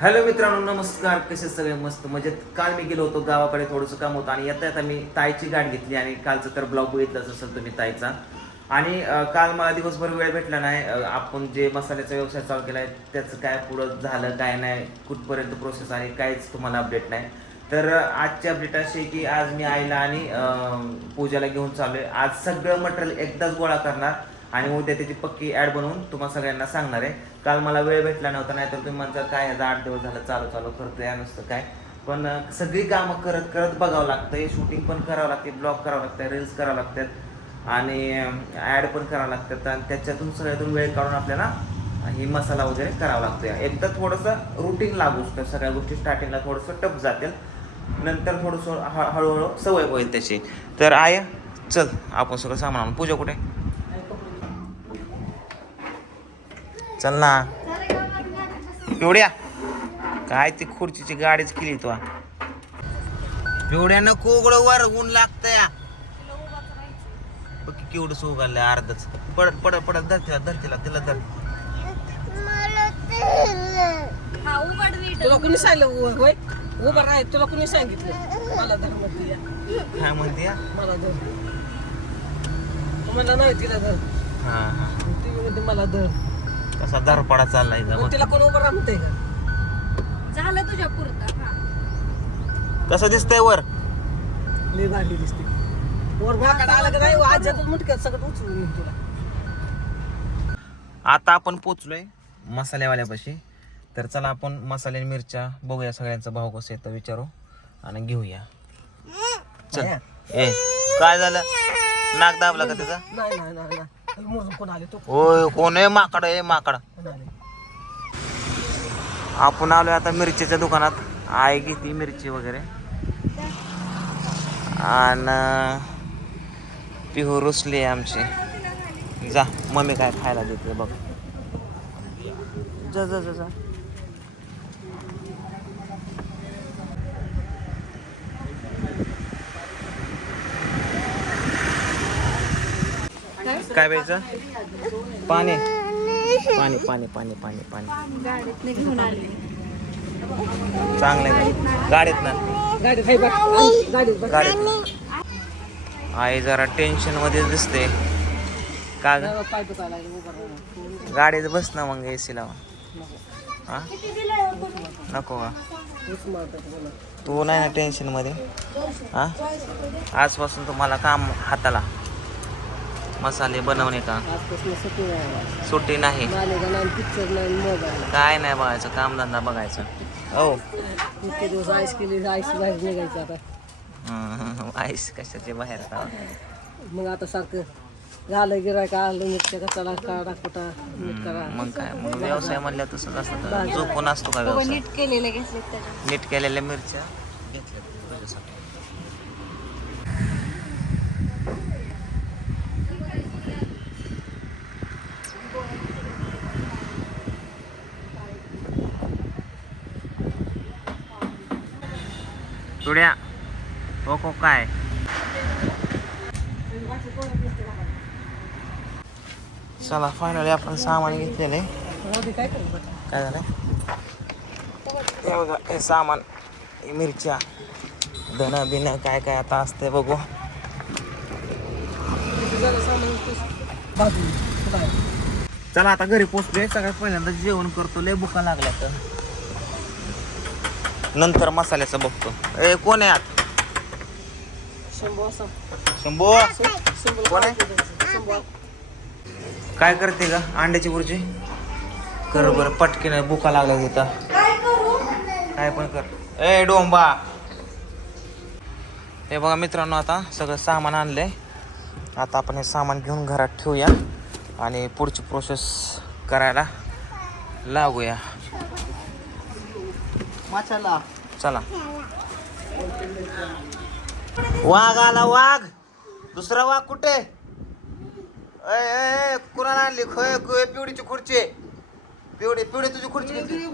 Hello मित्रांनो नमस्कार. कसे सगळे? मस्त म्हणजे काल मी गेलो होतो गावाकडे थोडंसं काम होतं आणि येता येता मी ताईची गाठ घेतली आणि कालचं तर ब्लॉग बघितलाच असेल तुम्ही ताईचा. आणि काल मला दिवसभर वेळ भेटला नाही. आपण जे मसाल्याचा व्यवसाय चालू केला आहे त्याचं काय पुढं झालं काय नाही कुठपर्यंत प्रोसेस आहे काहीच तुम्हाला अपडेट नाही. तर आजची अपडेट अशी आहे की आज मी आईला आणि पूजेला पूजाला घेऊन चालू आहे आज सगळं मटेरियल एकदाच गोळा करणार. आणि उद्या त्याची पक्की ऍड बनवून तुम्हा सगळ्यांना सांगणार आहे. काल मला वेळ भेटला नव्हता नाहीतर तुम्ही म्हणता काय ह्याचा आठ दिवस झालं चालू चालू करतोय या नुसतं काय? पण सगळी कामं करत करत बघावं लागतंय. शूटिंग पण करावं लागते ब्लॉग करावं लागतं रील्स करावं लागतात. आणि ॲड पण करावं लागतात. आणि त्याच्यातून सगळ्यातून वेळ काढून आपल्याला ही मसाला वगैरे करावा लागतो एकदा थोडंसं रुटीन लागू शकतं. सगळ्या गोष्टी स्टार्टिंगला थोडंसं टफ जातील. नंतर थोडंसं हळूहळू सवय होईल त्याची. तर आय चल आपण सगळं सामान आणून. पूजा कुठे? चल ना. पिवड्या काय ती खुर्चीची गाडीच केली तू. पिवड्या नको उघडं वर ऊन लागतंय. बघ की केवढं सोगालंय अर्धच. पडत पडत पडत धर तिला धर तिला धर. हा तुला कुणी सांगितलं? उ- होय? उभं राह तुला कुणी सांगितलं? मला धर या. काय म्हणते? या? मला धर. मला नाही तिला धर. हा हा. ती म्हणते मला धर. कसा धरपडा चाललाय मग. तिला कोण उभं राह म्हणते का? झालं तुझ्या पुरता हा. कसं दिसतंय वर? लई भांडी दिसते. वर भाकडा आला का नाही आज्यातच मुटक्यात सगळं उचलून येईल तुला. आता आपण पोचलोय मसालेवाल्यापाशी तर चला आपण मसाले आणि मिरच्या बघूया सगळ्यांचा भाव कसं येतं विचारू आणि घेऊया. चल. ए काय झालं? नाक दाबला का त्याचा? नाही नाही नाही नाही. मोजून कोण आले तो होय कोण आहे? माकड आहे माकड. कोण आले आपण आलोय आता मिरचीच्या दुकानात. आई घेते मिरची वगैरे. आणि पिहू रुसली आहे आमची. जा मम्मी काय खायला देते बघ. जा जा जा जा. काय प्यायचं? पाणी. पाणी पाणी पाणी पाणी पाणी. चांगलं आहे. गाडीत ना. गाडीत. आई जरा टेन्शनमध्ये दिसते. का गाडीत बस ना मग एसी लावा नको का तू नाही ना टेन्शनमध्ये? हा? आजपासून तुम्हाला काम हाताला. मसाले बनवणे का? आजपासून सुट्टी नाही. सुट्टी नाही. नाही पिक्चर नाही मोबाईल. काय नाही बघायचं कामधंदा बघायचं. हो. इतके दिवस आईस केली आईस बाहेर निघायचं आता. आईस कशाचे बाहेर जावं. मग आता सारखं झालं गिराय का आलं मिरच्या का चला काढा कुठा नीट करा. मग काय? मग व्यवसाय म्हणल्या तसंच असतं. तर झोपून असतो का व्यवसाय? नीट केलेले घेतले नीट केलेल्या मिरच्या? तुड्या हो काय? चला फायनली आपण सामान घेतलेले. राहू काय झालं? हे बघा हे सामान मिरच्या धन बिन काय काय आता असते बघू. चला आता घरी पोचलोय. सगळ्यात पहिल्यांदा जेवण करतो. लय भुका लागल्या तर. नंतर मसाल्याचं बघतो. ए कोण आहे आत? शंभू कोण आहे? काय करते का अंड्याची बुर्जी? कर बरं पटकीने भुका लागल्या तिथं. काय पण कर. ए डोंबा. हे बघा मित्रांनो आता सगळं सामान आणलंय. आता आपण हे सामान घेऊन घरात ठेवूया आणि पुढची प्रोसेस करायला लागूया. माशाला चला. वाघ आला वाघ. दुसरा वाघ कुठे? कुणाला आणली? खोय खोय पिवडीची खुर्ची. पिवडी पिवडी तुझी खुर्ची खुर्ची बसली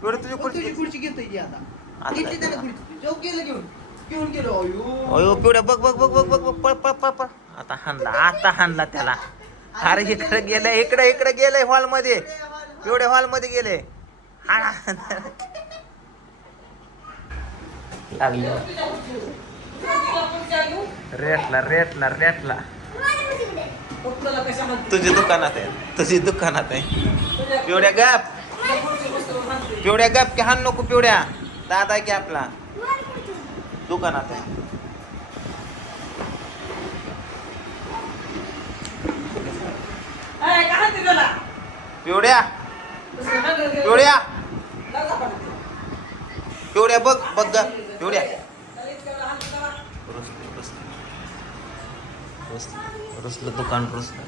पिवडी तुझी खुर्ची घेतली. खुर्ची आता? आता घेतली त्याने खुर्ची. जाऊ गेलं घेऊन. घेऊन गेलो. अयो. अयो पिवड्या बघ बघ बघ बघ बघ बघ पळ पळ पळ पळ. आता हाणला आता हाणला त्याला. अरे इकडे गेले इकडे इकडे गेले हॉलमध्ये. पिवड्या हॉलमध्ये गेले. हाणा. लागली. रेटला रेटला रेटला. तुझी दुकानात आहे. तुझी दुकानात आहे. पिवड्या गप. पिवड्या गप की हाण नको पिवड्या. दादा की आपला. दुकानात आहे. पिवड्या. पिवड्या. पिवड्या बघ बघ रुसलं, रुसलं दुकान रुसलं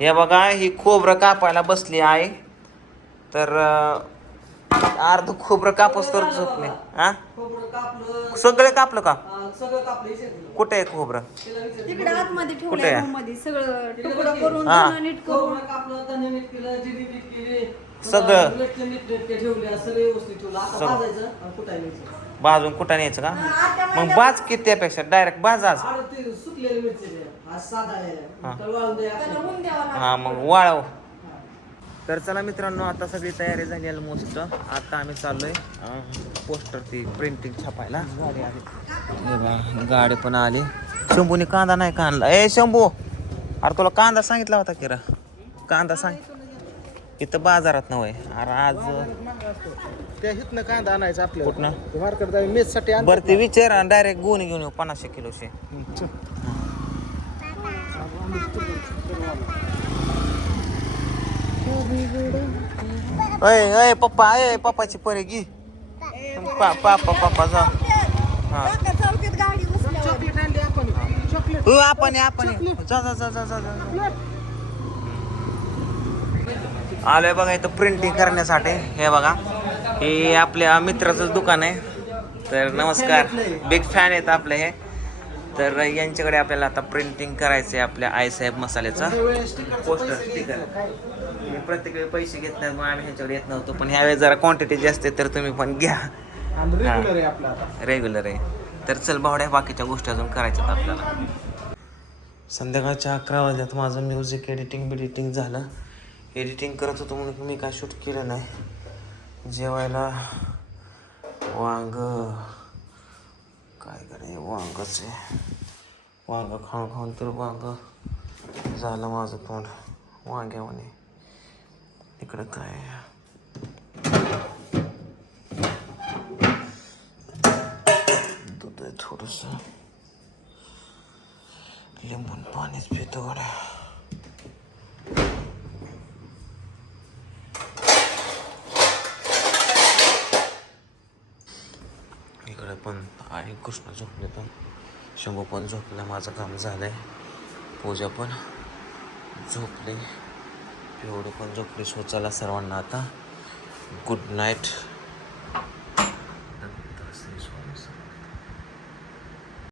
हे बघा ही खोबरं कापायला बसली आहे तर अर्ध खोबरं कापस तर झोपले. हा? खोबरं कापलं. सगळे कापलं का. कुठे आहे खोबरं? तिकडे आतमध्ये कुठे ठेवलंय आहे? room मध्ये सगळं तुकडं करून. धुणं नीट करून. सगळं. पुन्हा मिरची मीठ नेटके ठेवले सगळे व्यवस्थित ठेवलं. आता सगळं. भाजायचं आणि कुटायचं बाजून कुठं न्यायचं का? मग बाज किती त्यापेक्षा डायरेक्ट बाज आज. अरे ते सुकलेले मिरची दे. आज साधा आहे. हा. तळवाळून द्या त्याला ऊन द्यावं लागतं. हा मग वाळव. तर चला मित्रांनो आता सगळी तयारी झाली ऑलमोस्ट आता आम्ही चाललोय पोस्टर ती प्रिंटिंग छापायला. गाडी आली. गाडी पण आली. शंभूने कांदा नाही का आणला? ए शंभू! अरे तुला कांदा सांगितला होता की रा? कांदा सांग. इथं बाजारात नव्हे. अरे आज त्या हितनं कांदा आणायचा आपल्याला. कुठनं? मार्केट जाऊन मेस साठी आण बरं ते विचार डायरेक्ट गुण घेऊन येऊ पन्नासशे किलोचे. अय अय पप्पा अय पप्पाची परे गी पा पापा पप्पा जा. हा. चॉकलेट आणली आपण. चॉकलेट. हो आपण आहे, आपण. आहे. जा जा जा जा जा जा. आलोय बघा इथं प्रिंटिंग करण्यासाठी. हे बघा. हे आपल्या मित्राचंच दुकान आहे. तर नमस्कार. बिग फॅन आहेत आपले हे. तर यांच्याकडे आपल्याला आता प्रिंटिंग करायचं आहे आपल्या आईसाहेब मसाल्याचा. पोस्टर स्टिकर मी प्रत्येक वेळी पैसे घेत नाही मग आम्ही ह्यांच्याकडे येत नव्हतो. पण ह्यावेळेस जरा क्वांटिटी जास्त आहे तर तुम्ही पण घ्या. रेग्युलर आहे आपला आता. रेग्युलर आहे. तर चल भावड्या बाकीच्या गोष्टी अजून करायच्यात आपल्याला. संध्याकाळच्या अकरा वाजल्यात माझं म्युझिक एडिटिंग बिडिटिंग झालं. एडिटिंग करत होतो म्हणून मी काय शूट केलं नाही. जेवायला वांग काय करे वांगच. आहे वांग खाऊन खाऊन तर वांग झालं माझं तोंड. वांग्यावाने इकडं काय? दूध आहे थोडंसं. लिंबून पाणीच पितो गड्या इकडे पण आहे. कृष्ण झोपले पण. शंभू पण झोपला. माझं काम झालं आहे पूजा पण झोपली. एवढं पण झोपली. सो सर्वांना आता गुड नाईट